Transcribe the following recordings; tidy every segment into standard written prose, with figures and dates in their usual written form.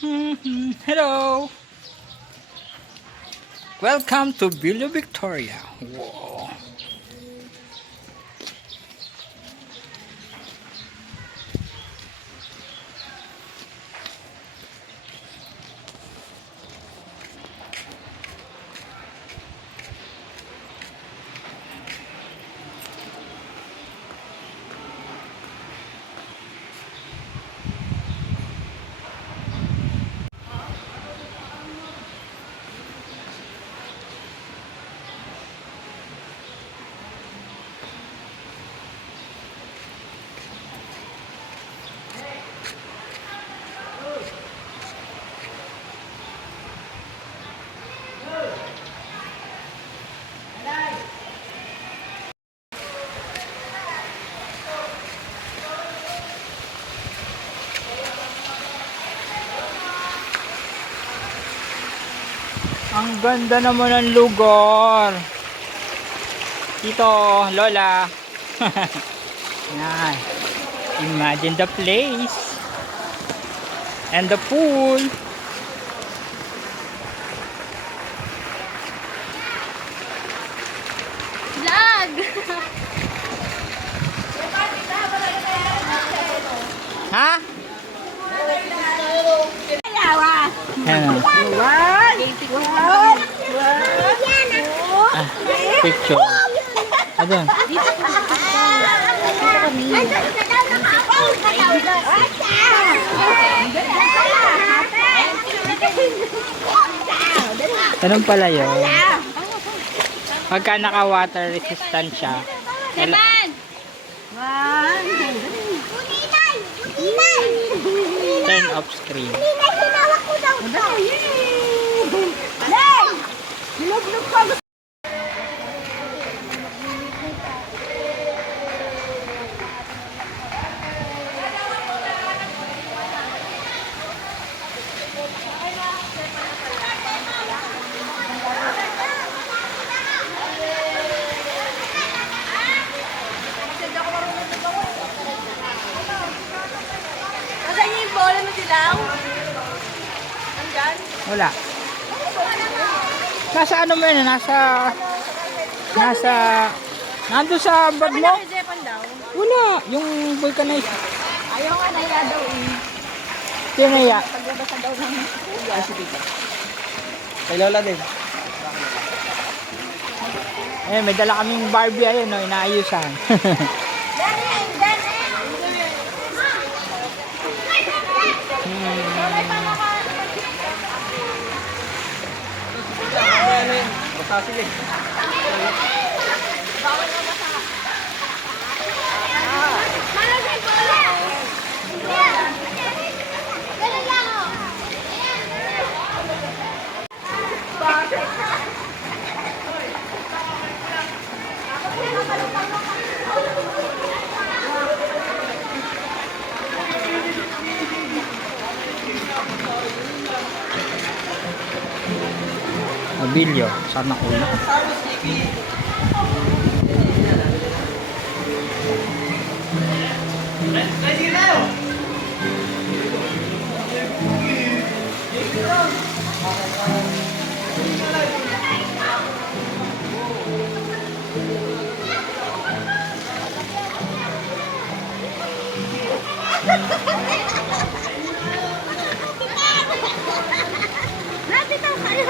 Hello! Welcome to Villa Victoria. Wow. Ang ganda naman ng lugar. Dito, Lola. Yan. Imagine the place. And the pool. Vlog! Ha? Yawa! Ano? Ah, picture. Adun. Ganun pala yun. Pagka naka-water resistant siya. Turn off screen. Nasaan niyo yung bola na silaw? Nandyan? Wala. Nasa ano mo yun? Nandun sa bag mo? Jepan daw. Wala. Yung vulcanize. Ayaw nga naya daw eh. Sino naya? Pagbabasa daw ng kuya. Kay Lola din. Eh, may dala kaming Barbie ayun, no, inaayusan. Basta sige. Mobilyo, sana ulo. Nandito kayo!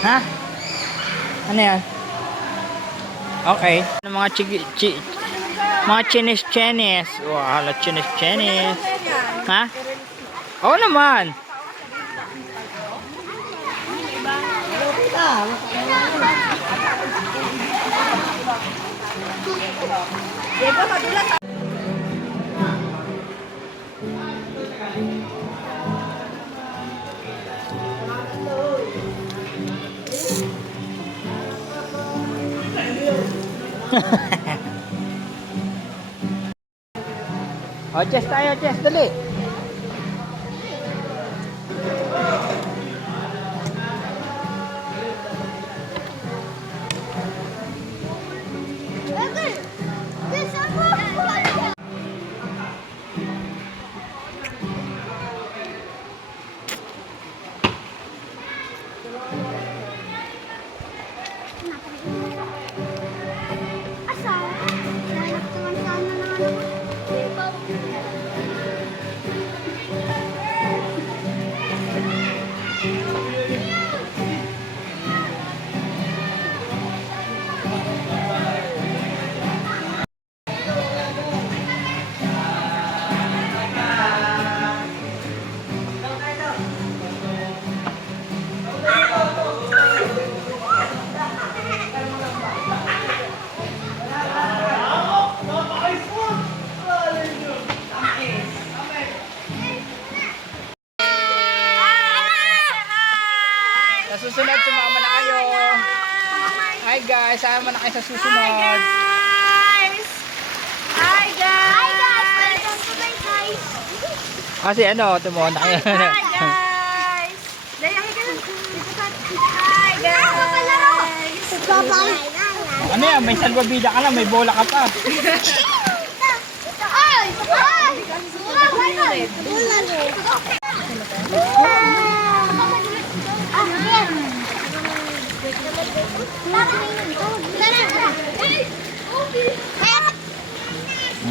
Ha? Ano yan? Okay. Mga mga Chinese. Wow, hala Chinese. Ha? Oo naman. Diba, madulas. O, chess tayo, chess. Dali. Sa susunod, sumama na kayo. Hi guys, sama na kayo sa susunod. Hi guys! Welcome to my guys! Kasi ano, tumuha na kayo. Hi guys! Hi guys! Ano yan, may salbabida ka na, may bola ka pa.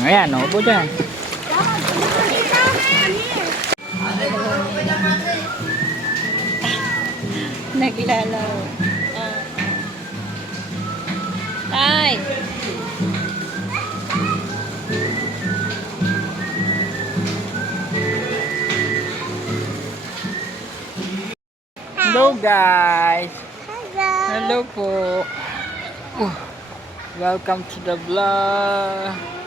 Ayan, upo dyan. Naglalaro. Ay! Hello guys. Hello! Hello po. Welcome to the vlog.